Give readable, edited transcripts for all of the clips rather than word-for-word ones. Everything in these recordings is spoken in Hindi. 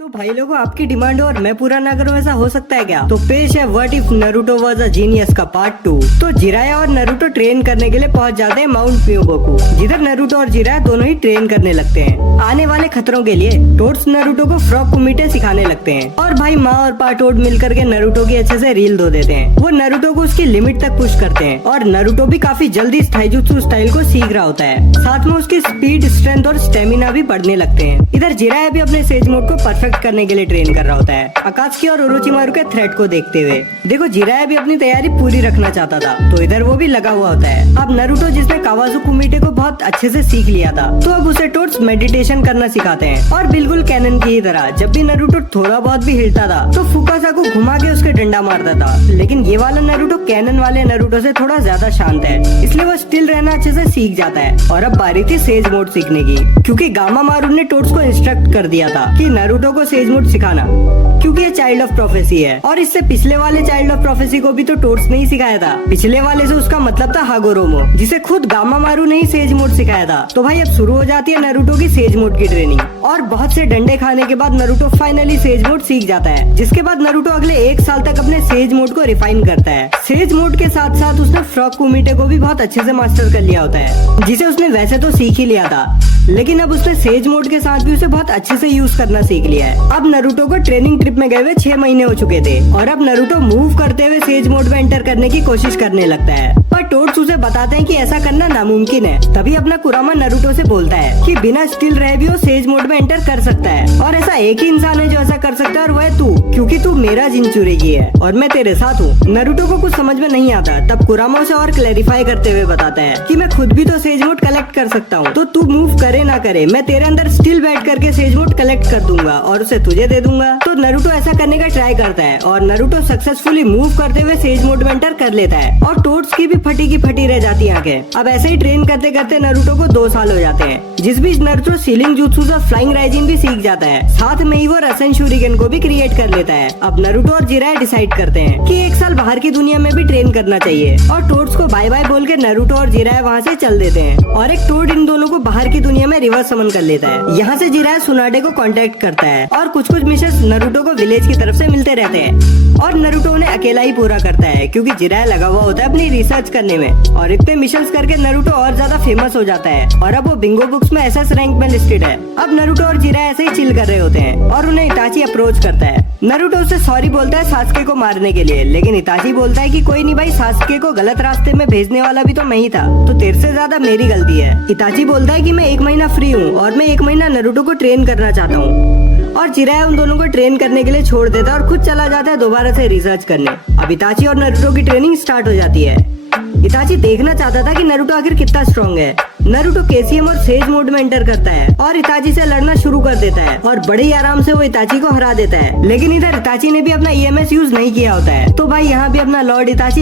तो भाई लोगों, आपकी डिमांड और मैं पूरा ना करूं, ऐसा हो सकता है क्या? तो पेश है what if Naruto was a genius का पार्ट 2। तो जिराया और नारुतो ट्रेन करने के लिए पहुंच जाते हैं माउंट म्योगोकू, जिधर नारुतो और जिराया दोनों ही ट्रेन करने लगते हैं आने वाले खतरों के लिए। टोड्स नारुतो को फ्रॉग कुमिटे सिखाने लगते हैं और भाई माँ और पा टोड मिलकर के नारुतो की अच्छे से रील धो देते हैं। वो नारुतो को उसकी लिमिट तक पुश करते हैं और नारुतो भी काफी जल्दी ताइजुत्सु स्टाइल को सीख रहा होता है। साथ में उसकी स्पीड, स्ट्रेंथ और स्टेमिना भी बढ़ने लगते हैं। इधर जिराया भी अपने सेज मोड को परफेक्ट करने के लिए ट्रेन कर रहा होता है, अकात्सुकी और ओरोचिमारू के थ्रेट को देखते हुए। देखो, जिराया भी अपनी तैयारी पूरी रखना चाहता था, तो इधर वो भी लगा हुआ होता है। अब नारुतो, जिसने कावाजु कुमिटे को बहुत अच्छे से सीख लिया था, तो अब उसे टोड्स मेडिटेशन करना सिखाते हैं। और बिल्कुल कैनन की तरह जब भी नारुतो थोड़ा बहुत भी हिलता था तो फुकासा को घुमा के उसके डंडा मारता था। लेकिन ये वाला नारुतो कैनन वाले नारुतो से थोड़ा ज्यादा शांत है, इसलिए वो स्टिल रहना अच्छे से सीख जाता है। और अब बारी थी सेज मोड सीखने की, क्योंकि गामामारू ने टोड्स को इंस्ट्रक्ट कर दिया था कि नारुतो को सेज मोड सिखाना, क्योंकि ये चाइल्ड ऑफ प्रोफेसी है। और इससे पिछले वाले चाइल्ड ऑफ प्रोफेसी को भी तो टोड्स ने ही सिखाया था। पिछले वाले से उसका मतलब था हागोरोमो, जिसे खुद गामामारू ने ही सेज मोड सिखाया था। तो भाई अब शुरू हो जाती है नारुतो की सेज मोड की ट्रेनिंग, और बहुत से डंडे खाने के बाद नारुतो फाइनली सेज मोड सीख जाता है। जिसके बाद नारुतो अगले 1 साल तक अपने सेज मोड को रिफाइन करता है। सेज मोड के साथ साथ उसने फ्रॉग कुमिटे को भी बहुत अच्छे से मास्टर कर लिया होता है, जिसे उसने वैसे तो सीख ही लिया था, लेकिन अब उसने सेज मोड के साथ भी उसे बहुत अच्छे से यूज करना सीख लिया है। अब नारुतो को ट्रेनिंग ट्रिप में गए हुए 6 महीने हो चुके थे, और अब नारुतो मूव करते हुए सेज मोड में एंटर करने की कोशिश करने लगता है। पर टोड्स उसे बताते हैं कि ऐसा करना नामुमकिन है। तभी अपना कुरामा नारुतो से बोलता है कि बिना स्टिल रहे भी वो सेज मोड में एंटर कर सकता है, और ऐसा एक ही इंसान है जो ऐसा कर सकता है, और वो है तू, क्योंकि तू मेरा जिनचुरेगी है और मैं तेरे साथ हूँ। नारुतो को कुछ समझ में नहीं आता, तब कुरामा उसे और क्लैरिफाई करते हुए बताता है कि मैं खुद भी तो सेज मोड कलेक्ट कर सकता हूँ, तो तू मूव करे ना करे, मैं तेरे अंदर स्टिल बैठ करके सेज मोड कलेक्ट कर दूंगा और उसे तुझे दे दूंगा। तो नारुतो ऐसा करने का ट्राई करता है, और नारुतो सक्सेसफुली मूव करते हुए सेज मोड में एंटर कर लेता है, और टोड्स की भी फटी रह जाती है आंखें। अब ऐसे ही ट्रेन करते करते नारुतो को 2 साल हो जाते हैं, जिस बीच नारुतो सीलिंग जुत्सु और फ्लाइंग राइजिन भी सीख जाता है। साथ में ही वो रसेन शूरिगन को भी क्रिएट कर लेता है। अब नारुतो और जिराया डिसाइड करते हैं कि 1 साल बाहर की दुनिया में भी ट्रेन करना चाहिए, और टोड्स को बाय बाय बोल के नारुतो और जिराया वहाँ से चल देते हैं, और एक टोड इन दोनों को बाहर की दुनिया में रिवर्स समन कर लेता है। यहाँ से जिराया सुनाडे को कांटेक्ट करता है, और कुछ मिशंस नारुतो को विलेज की तरफ से मिलते रहते हैं, और नारुतो उन्हें अकेला ही पूरा करता है, क्योंकि जिराया लगा हुआ होता है अपनी रिसर्च करने में। और इतने मिशंस करके नारुतो और ज्यादा फेमस हो जाता है, और अब वो बिंगो बुक्स में एसएस रैंक में लिस्टेड है। अब नारुतो और जिराया ऐसे ही चिल कर रहे होते हैं, और उन्हें इताची अप्रोच करता है। नारुतो उसे सॉरी बोलता है सास्के को मारने के लिए, लेकिन इताची बोलता है कि कोई नहीं भाई, सास्के को गलत रास्ते में भेजने वाला भी तो मैं ही था, तो तेरे से ज्यादा मेरी गलती है। इताची बोलता है कि मैं 1 महीना फ्री हूँ, और मैं 1 महीना नारुतो को ट्रेन करना चाहता हूँ, और जिराया उन दोनों को ट्रेन करने के लिए छोड़ देता है और खुद चला जाता है दोबारा से रिसर्च करने। अब इताची और नारुतो की ट्रेनिंग स्टार्ट हो जाती है। इताची देखना चाहता था कि नारुतो आखिर कितना स्ट्रॉन्ग है। नारुतो केसीएम और सेज मोड में एंटर करता है और इताची से लड़ना शुरू कर देता है, और बड़े ही आराम से वो इताची को हरा देता है। लेकिन इधर इताची ने भी अपना ईएमएस यूज नहीं किया होता है, तो भाई यहाँ भी अपना लॉर्ड इताची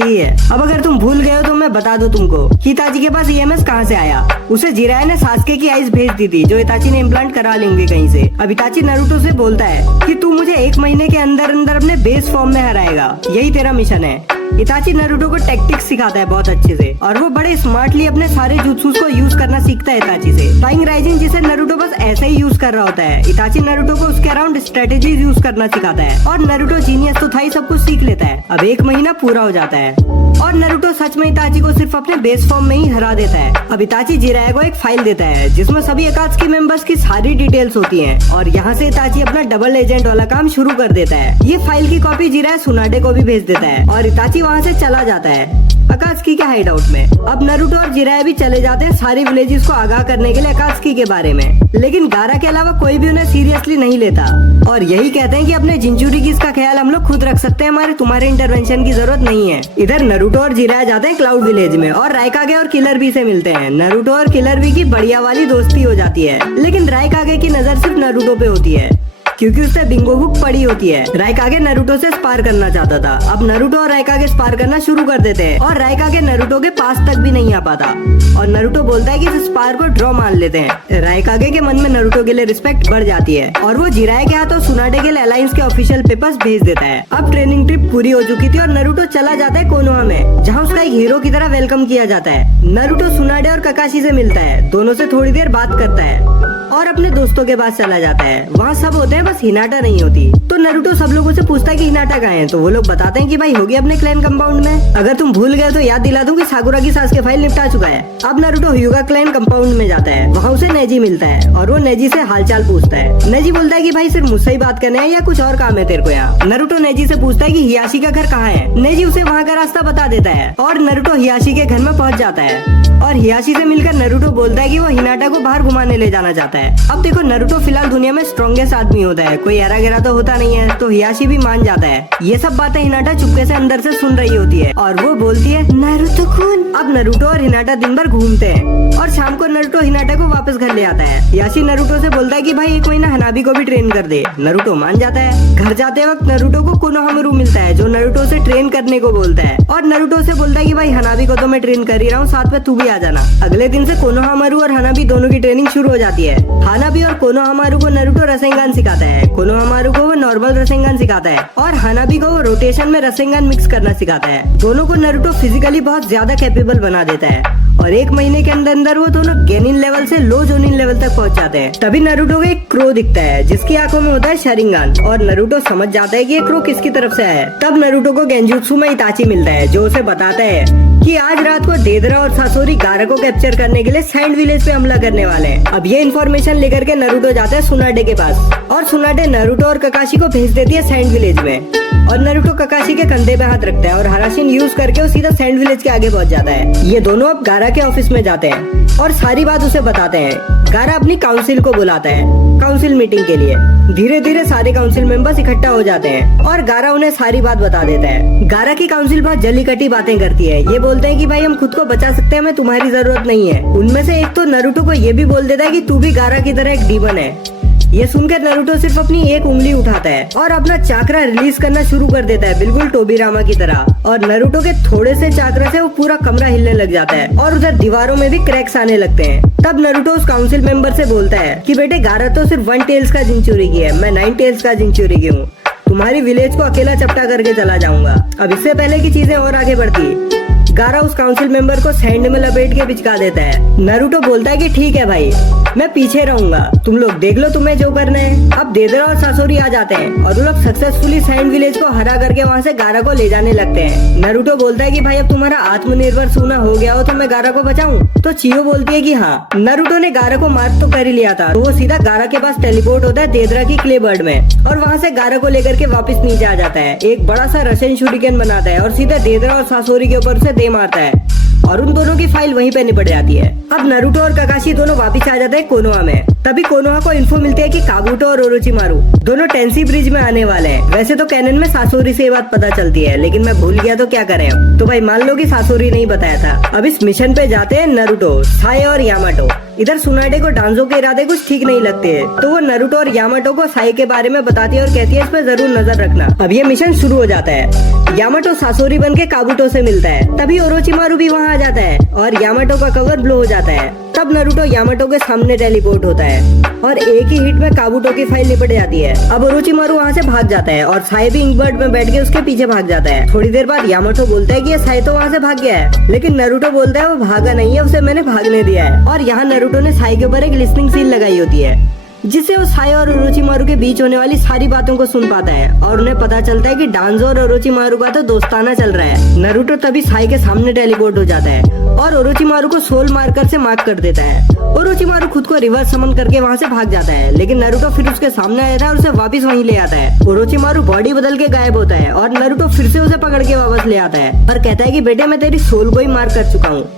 ही है। अब अगर तुम भूल गए हो तो मैं बता दूं तुमको कि इताची के पास ईएमएस कहाँ से आया। उसे जिराया ने सास्के की आइस भेज दी थी, जो इताची ने इम्प्लांट करा लेंगे कहीं से। अब इताची नारुतो से बोलता है कि तू मुझे 1 महीने के अंदर अंदर अपने बेस फॉर्म में हराएगा, यही तेरा मिशन है। इताची नारुतो को टैक्टिक्स सिखाता है बहुत अच्छे से, और वो बड़े स्मार्टली अपने सारे जुत्सुस को यूज करना सीखता है इताची से। फ्लाइंग राइजिन, जिसे नारुतो बस ऐसे ही यूज कर रहा होता है, इताची नारुतो को उसके अराउंड स्ट्रेटेजीज यूज करना सिखाता है, और नारुतो जीनियस तो था ही, सब कुछ सीख लेता है। अब 1 महीना पूरा हो जाता है, और नारुतो सच में इताची को सिर्फ अपने बेस फॉर्म में ही हरा देता है। अब इताची जिराया को एक फाइल देता है, जिसमें सभी अकात्सुकी मेंबर्स की सारी डिटेल्स होती हैं, और यहाँ से इताची अपना डबल एजेंट वाला काम शुरू कर देता है। ये फाइल की कॉपी जिराया सुनाडे को भी भेज देता है, और इताची वहाँ से चला जाता है अकात्सुकी के हाइड आउट में। अब नारुतो और जिराया भी चले जाते हैं सारी विलेजेस को आगाह करने के लिए अकात्सुकी के बारे में, लेकिन गारा के अलावा कोई भी उन्हें सीरियसली नहीं लेता, और यही कहते हैं कि अपने जिंचुरिगी का ख्याल हम लोग खुद रख सकते हैं, हमारे तुम्हारे इंटरवेंशन की जरूरत नहीं है। इधर नारुतो और जिराया जाते हैं क्लाउड विलेज में, और राइकागे और किलर बी से मिलते हैं। नारुतो और किलर बी की बढ़िया वाली दोस्ती हो जाती है, लेकिन राइकागे की नजर सिर्फ नारुतो पे होती है, क्योंकि उससे बिंगो बुक पड़ी होती है। राइकागे नारुतो से स्पार करना चाहता था। अब नारुतो और राइकागे स्पार करना शुरू कर देते हैं, और राइकागे नारुतो के पास तक भी नहीं आ पाता, और नारुतो बोलता है कि इस स्पार को ड्रॉ मान लेते हैं। राइकागे के मन में नारुतो के लिए रिस्पेक्ट बढ़ जाती है, और वो जिराया के हाथों सुनाडे के लिए अलायंस के ऑफिशियल पेपर्स भेज देता है। अब ट्रेनिंग ट्रिप पूरी हो चुकी थी, और नारुतो चला जाता है कोनोहा में, जहाँ उसका एक हीरो की तरह वेलकम किया जाता है। नारुतो सुनाडे और ककाशी से मिलता है, दोनों से थोड़ी देर बात करता है, और अपने दोस्तों के पास चला जाता है। वहाँ सब होते हैं, बस हिनाटा नहीं होती। तो नरूटो सब लोगों से पूछता है कि हिनाटा कहाँ है, तो वो लोग बताते हैं कि भाई होगी अपने क्लैन कंपाउंड में। अगर तुम भूल गए तो याद दिला दूं कि साकुरा की सास के फाइल निपटा चुका है। अब नरूटो ह्यूगा क्लैन कंपाउंड में जाता है। वहाँ उसे नेजी मिलता है और वो नेजी से हालचाल पूछता है। नेजी बोलता है कि भाई सिर्फ मुझसे ही बात करना है या कुछ और काम है तेरे को यहाँ। नरूटो नेजी से पूछता है कि हियाशी का घर कहाँ है। नेजी उसे वहाँ का रास्ता बता देता है और नरूटो हियाशी के घर में पहुँच जाता है। और हियाशी से मिलकर नरूटो बोलता है कि वो हिनाटा को बाहर घुमाने ले जाना चाहता है। अब देखो नरूटो फिलहाल दुनिया में स्ट्रॉन्गेस्ट आदमी होता है, कोई एरा गिरा तो होता नहीं है, तो हियाशी भी मान जाता है। ये सब बातें हिनाटा चुपके से अंदर से सुन रही होती है और वो बोलती है नारुतो कुन। अब नरूटो और हिनाटा दिन भर घूमते हैं और शाम को नरूटो हिनाटा को वापस घर ले आता है। हियाशी नरूटो से बोलता है कि भाई 1 महीना हनाबी को भी ट्रेन कर दे। नरूटो मान जाता है। घर जाते वक्त नरूटो को कोनोहामारू मिलता है जो नरूटो से ट्रेन करने को बोलता है और नरूटो से बोलता है कि भाई हनाबी को तो मैं ट्रेन कर ही रहा हूँ, साथ में तू भी आ जाना। अगले दिन से कोनोहामारू और हनाबी दोनों की ट्रेनिंग शुरू हो जाती है। हनाबी और कोनोहामारू को नरूटो रसेंगान सिखाता है, कोनोहामारू को वो नॉर्मल रसेंगान सिखाता है और हनाबी को वो रोटेशन में रसेंगान मिक्स करना सिखाता है। दोनों को नरूटो फिजिकली बहुत ज्यादा कैपेबल बना देता है और 1 महीने के अंदर वो दोनों गेनिन लेवल से लो जोनिन लेवल तक पहुंच जाते हैं। तभी नरूटो को एक क्रो दिखता है जिसकी आंखों में होता है शरिंगान और नरूटो समझ जाता है कि ये क्रो किसकी तरफ से आया है। तब नरूटो को गेंजुत्सु में इताची मिलता है जो उसे बताता है कि आज रात को देदरा और सासोरी गारा को कैप्चर करने के लिए सैंड विलेज पे हमला करने वाले हैं। अब ये इन्फॉर्मेशन लेकर के नरूटो जाता है सुनाडे के पास और सुनाडे नरूटो और ककाशी को भेज देती है सैंड विलेज में और नरूटो ककाशी के कंधे पे हाथ रखता है और हराशिन यूज करके वो सीधा सैंड विलेज के आगे पहुंच जाता है। ये दोनों अब गारा के ऑफिस में जाते हैं और सारी बात उसे बताते हैं। गारा अपनी काउंसिल को बुलाता है काउंसिल मीटिंग के लिए। धीरे धीरे सारे काउंसिल मेंबर्स इकट्ठा हो जाते हैं और गारा उन्हें सारी बात बता देता है। गारा की काउंसिल बहुत जलीकटी बातें करती है। ये बोलते हैं कि भाई हम खुद को बचा सकते हैं, हमें तुम्हारी जरूरत नहीं है। उनमें से एक तो नरूटो को ये भी बोल देता है कि तू भी गारा की तरह एक डीमन है। ये सुनकर नरूटो सिर्फ अपनी एक उंगली उठाता है और अपना चाकरा रिलीज करना शुरू कर देता है, बिल्कुल टोबीरामा की तरह। और नरूटो के थोड़े से चाकरे से वो पूरा कमरा हिलने लग जाता है और उधर दीवारों में भी क्रैक्स आने लगते हैं। तब नरूटो उस काउंसिल मेंबर से बोलता है कि बेटे गारा तो सिर्फ 1 टेल्स का जिंचुरी की है, मैं 9 टेल्स का जिंचुरी की हूँ। तुम्हारी विलेज को अकेला चपटा करके चला जाऊंगा। अब इससे पहले की चीजें और आगे बढ़ती, गारा उस काउंसिल मेंबर को सैंड में लपेट के पिचका देता है। नरूटो बोलता है कि ठीक है भाई, मैं पीछे रहूंगा, तुम लोग देख लो तुम्हें जो करना है। अब देदरा और सासोरी आ जाते हैं और वो लोग सक्सेसफुली सैंड विलेज को हरा करके वहाँ से गारा को ले जाने लगते हैं। नरूटो बोलता है कि भाई अब तुम्हारा आत्मनिर्भर सूना हो गया हो तो मैं गारा को बचाऊं? तो चियो बोलती है कि हाँ। नरूटो ने गारा को मार तो कर ही लिया था, तो वो सीधा गारा के पास टेलीपोर्ट होता है देदरा की क्ले बर्ड में और वहाँ से गारा को लेकर के वापस नीचे आ जाता है। एक बड़ा सा रशियन शूरिकेन बनाता है और सीधा देदरा और सासोरी के ऊपर से दे मारता है और उन दोनों की फाइल वहीं पे निपट जाती है। अब नरूटो और ककाशी दोनों वापस आ जाते हैं कोनोहा में। तभी कोनोहा को इन्फो मिलती है कि काबुटो और ओरोचिमारू दोनों टेंसी ब्रिज में आने वाले हैं। वैसे तो कैनन में सासोरी से ये बात पता चलती है, लेकिन मैं भूल गया तो क्या करें अब। तो भाई मान लो कि सासोरी नहीं बताया था। अब इस मिशन पे जाते हैं नरूटो, साए और यामाटो। इधर सुनाडे को डांजो के इरादे कुछ ठीक नहीं लगते हैं, तो वो नरूटो और यामाटो को साई के बारे में बताती है और कहती है इस पे जरूर नजर रखना। अब ये मिशन शुरू हो जाता है। यामाटो सासोरी बन के काबुटो से मिलता है। तभी ओरोचिमारू भी वहाँ आ जाता है और यामाटो का कवर ब्लो हो जाता है। तब नरूटो यामाटो के सामने टेलीपोर्ट होता है और एक ही हिट में काबुटो की फाइल निपट जाती है। अब ओरोचिमारू वहाँ से भाग जाता है और साई भी इंकबर्ड में बैठ के उसके पीछे भाग जाता है। थोड़ी देर बाद यामाटो बोलता है कि ये साई तो वहाँ से भाग गया है, लेकिन नरूटो बोलता है वो भागा नहीं है, उसे मैंने भागने दिया है। और यहाँ नरूटो ने साई के ऊपर एक लिस्निंग सील लगाई होती है जिससे वो साई और ओरोचिमारू के बीच होने वाली सारी बातों को सुन पाता है और उन्हें पता चलता है कि डांजो और ओरोचिमारू का तो दोस्ताना चल रहा है। नरूटो तभी साई के सामने टेलीपोर्ट हो जाता है और ओरोचिमारू को सोल मार्कर से मार्क कर देता है। ओरोचिमारू खुद को रिवर्स समन करके वहाँ से भाग जाता है, लेकिन नरूटो फिर उसके सामने आया था और उसे वापस वहीं ले आता है। ओरोचिमारू बॉडी बदल के गायब होता है और नरूटो फिर से उसे पकड़ के वापस ले आता है और कहता है कि बेटे मैं तेरी सोल को ही मार्क कर चुका हूँ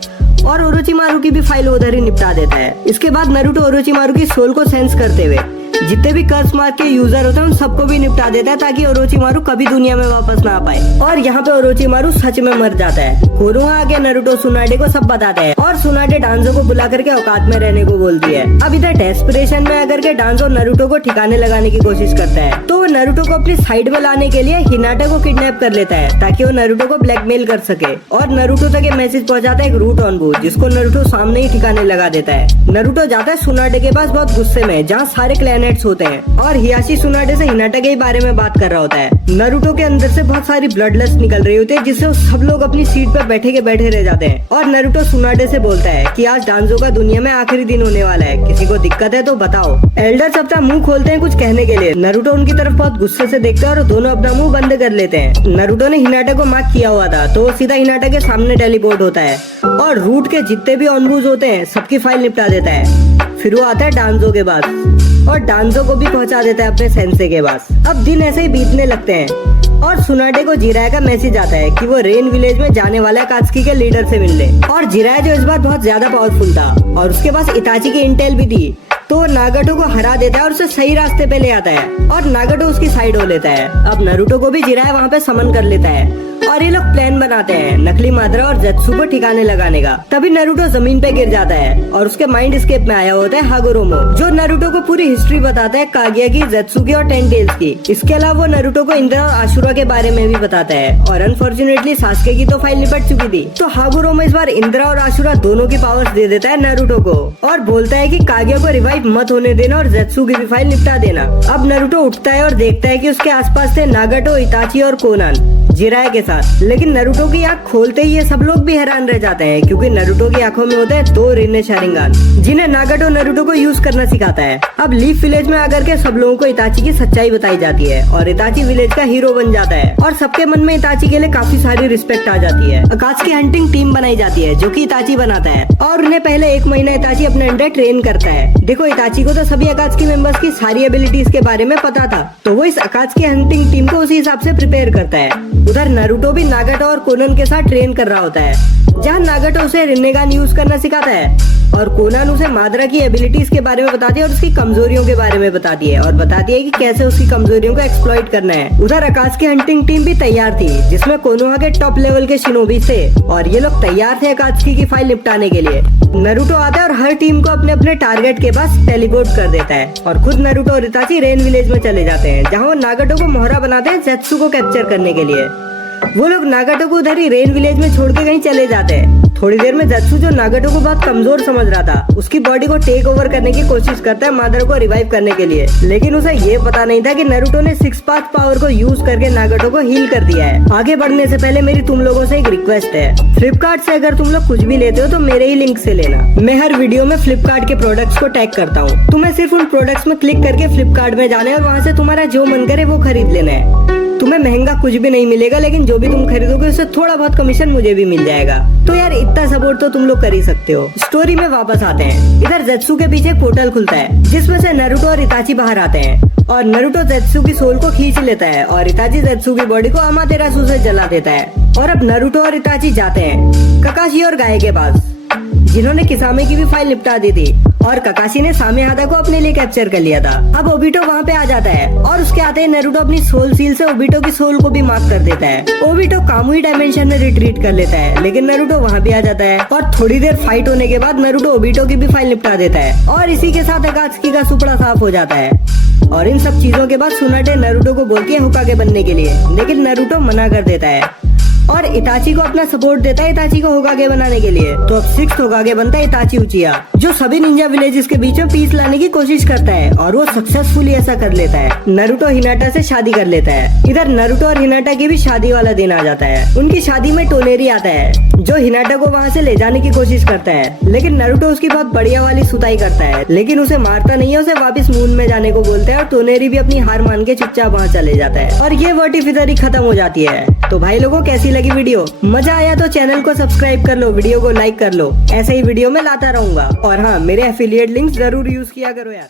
और ओरोचिमारू की भी फाइल उधर ही निपटा देता है। इसके बाद नरूटो ओरोचिमारू की सोल को सेंस करते हुए जितने भी कर्स मार्क के यूजर होते हैं उन सबको भी निपटा देता है ताकि ओरोचिमारू कभी दुनिया में वापस ना आ पाए। और यहाँ पे ओरोचिमारू सच में मर जाता है। कोनोहा आके नरूटो सुनाडे को सब बताता है और सुनाडे डांजो को बुला करके औकात में रहने को बोलती है। अब इधर डेस्परेशन में आकर के डांजो नरूटो को ठिकाने लगाने की कोशिश करता है, तो वो नरूटो को अपनी साइड में लाने के लिए हिनाटा को किडनैप कर लेता है ताकि वो नरूटो को ब्लैकमेल कर सके। और नरूटो तक ये मैसेज पहुंचाता है एक रूट ऑनबू, जिसको नरूटो सामने ही ठिकाने लगा देता है। नरूटो जाता है सुनाडे के पास बहुत गुस्से में, जहाँ सारे क्लैनेट्स होते हैं, और हियाशी सुनाडे से हिनाटा के बारे में बात कर रहा होता है। नरूटो के अंदर से बहुत सारी ब्लड लस्ट निकल रही होती है, जिससे सब लोग अपनी सीट पर बैठे के बैठे रह जाते हैं। और नरूटो सुनाडे से बोलता है कि आज डांजो का दुनिया में आखिरी दिन होने वाला है, किसी को दिक्कत है तो बताओ। एल्डर्स अपना मुंह खोलते हैं कुछ कहने के लिए। नरूटो उनकी तरफ बहुत गुस्से से देखता है और दोनों अपना मुंह बंद कर लेते हैं। नरूटो ने हिनाटा को मार्क किया हुआ था, तो वो सीधा हिनाटा के सामने टेलीपोर्ट होता है और रूट के जितने भी ऑनबूज होते हैं सबकी फाइल निपटा देता है। फिर वो आता है डांजो के पास और डांजो को भी पहुंचा देता है अपने सेंसे के पास। अब दिन ऐसे ही बीतने लगते हैं और सुनाडे को जिराया का मैसेज आता है कि वो रेन विलेज में जाने वाला है कात्सुकी के लीडर से मिलने। और जिराया जो इस बार बहुत ज्यादा पावरफुल था और उसके पास इताची की इंटेल भी थी, तो वो नागाटो को हरा देता है और उसे सही रास्ते पे ले आता है और नागाटो उसकी साइड हो लेता है। अब नरूटो को भी जिराया वहाँ पे समन कर लेता है और ये लोग प्लान बनाते हैं नकली माद्रा और जेत्सु को ठिकाने लगाने का। तभी नरूटो जमीन पे गिर जाता है और उसके माइंड स्केप में आया होता है हागुरोमो, जो नरूटो को पूरी हिस्ट्री बताता है कागिया की, जेत्सु की और टेन टेल्स की। इसके अलावा वो नरूटो को इंद्रा और आशुरा के बारे में भी बताता है और अनफॉर्चुनेटली सास्के की तो फाइल निपट चुकी थी। तो हागुरोमो इस बार इंद्रा और आशुरा दोनों की पावर्स दे देता है नरूटो को और बोलता है कि कागिया को रिवाइव मत होने देना और जेत्सु की भी फाइल निपटा देना। अब नरूटो उठता है और देखता है कि उसके आसपास थे नागाटो, इताची और कोनान जिराया के साथ। लेकिन नरूटो की आंख खोलते ही ये सब लोग भी हैरान रह जाते हैं, क्योंकि नरूटो की आंखों में होते हैं 2 रिन्ने शारिंगान, जिन्हें नागाटो नरूटो को यूज करना सिखाता है। अब लीफ विलेज में आकर के सब लोगों को इताची की सच्चाई बताई जाती है और इताची विलेज का हीरो बन जाता है और सबके मन में इताची के लिए काफी सारी रिस्पेक्ट आ जाती है। अकात्सुकी हंटिंग टीम बनाई जाती है जो कि इताची बनाता है और उन्हें पहले 1 महीना इताची अपने अंडर ट्रेन करता है। देखो, इताची को तो सभी अकात्सुकी मेंबर्स की सारी एबिलिटीज के बारे में पता था, तो वो इस अकात्सुकी हंटिंग टीम को उसी हिसाब से प्रिपेयर करता है। उधर नरूटो भी नागाटो और कोनान के साथ ट्रेन कर रहा होता है, जहाँ नागाटो उसे रिन्नेगान यूज करना सिखाता है और कोनान उसे माद्रा की एबिलिटीज के बारे में बताती है और उसकी कमजोरियों के बारे में बताती है और बताती है कि कैसे उसकी कमजोरियों को एक्सप्लॉइट करना है। उधर अकात्सुकी हंटिंग टीम भी तैयार थी, जिसमें कोनोहा के टॉप लेवल के शिनोबी थे और ये लोग तैयार थे अकात्सुकी की फाइल निपटाने के लिए। नरूटो आता है और हर टीम को अपने अपने टारगेट के पास टेलीपोर्ट कर देता है और खुद नरूटो और इताची रेन विलेज में चले जाते हैं, जहाँ वो नागाटो को मोहरा बनाते हैं जेत्सु को कैप्चर करने के लिए। वो लोग नागाटो को उधर ही रेन विलेज में छोड़ के कहीं चले जाते हैं। थोड़ी देर में जेत्सु, जो नागाटो को बहुत कमजोर समझ रहा था, उसकी बॉडी को टेक ओवर करने की कोशिश करता है माद्रा को रिवाइव करने के लिए। लेकिन उसे ये पता नहीं था कि नरूटो ने 6 पाथ पावर को यूज करके नागाटो को हील कर दिया है। आगे बढ़ने से पहले मेरी तुम लोगों से एक रिक्वेस्ट है, फ्लिपकार्ट से अगर तुम लोग कुछ भी लेते हो तो मेरे ही लिंक से लेना। मैं हर वीडियो में फ्लिपकार्ट के प्रोडक्ट्स को टैग करता हूँ। तुम्हें सिर्फ उन प्रोडक्ट्स में क्लिक करके फ्लिपकार्ट में जाना है और वहाँ से तुम्हारा जो मन करे वो खरीद लेना है। तुम्हें महंगा कुछ भी नहीं मिलेगा, लेकिन जो भी तुम खरीदोगे उससे थोड़ा बहुत कमीशन मुझे भी मिल जाएगा। तो यार इतना सपोर्ट तो तुम लोग कर ही सकते हो। स्टोरी में वापस आते हैं। इधर जेत्सु के पीछे पोर्टल खुलता है, जिसमें से नरूटो और इताची बाहर आते हैं और नरूटो जेत्सु की सोल को खींच लेता है और इताची जेत्सु की बॉडी को अमातेरासु से जला देता है। और अब नरूटो और इताची जाते हैं ककाशी और गाय के पास, जिन्होंने किसामे की भी फाइल निपटा दी थी और ककाशी ने सामेहादा को अपने लिए कैप्चर कर लिया था। अब ओबिटो वहाँ पे आ जाता है और उसके आते ही नरूटो अपनी सोल सील से ओबिटो की सोल को भी मार्क कर देता है। ओबिटो कामुई डायमेंशन में रिट्रीट कर लेता है, लेकिन नरूटो वहाँ भी आ जाता है और थोड़ी देर फाइट होने के बाद नरूटो ओबिटो की भी फाइल निपटा देता है और इसी के साथ अकात्सुकी का सुपड़ा साफ हो जाता है। और इन सब चीजों के बाद सुनाटे नरूटो को बोलती है होकागे बनने के लिए, लेकिन नरूटो मना कर देता है और इताची को अपना सपोर्ट देता है इताची को होकागे बनाने के लिए। तो अब 6th होकागे बनता है इताची उचिया, जो सभी निंजा विलेजेस के बीच में पीस लाने की कोशिश करता है और वो सक्सेसफुली ऐसा कर लेता है। नरूटो हिनाटा से शादी कर लेता है। इधर नरूटो और हिनाटा की भी शादी वाला दिन आ जाता है। उनकी शादी में टोनेरी आता है, जो हिनाटा को वहाँ से ले जाने की कोशिश करता है, लेकिन नरूटो उसकी बहुत बढ़िया वाली सुताई करता है, लेकिन उसे मारता नहीं है, उसे वापस मून में जाने को बोलता है और टोनेरी भी अपनी हार मान के चुपचाप वहाँ चले जाता है और ये वर्टिफिजरी खत्म हो जाती है। तो भाई लोगों, कैसी लगी वीडियो? मजा आया तो चैनल को सब्सक्राइब कर लो, वीडियो को लाइक कर लो, ऐसे ही वीडियो में लाता रहूंगा। और हाँ, मेरे एफिलिएट लिंक्स जरूर यूज किया करो यार।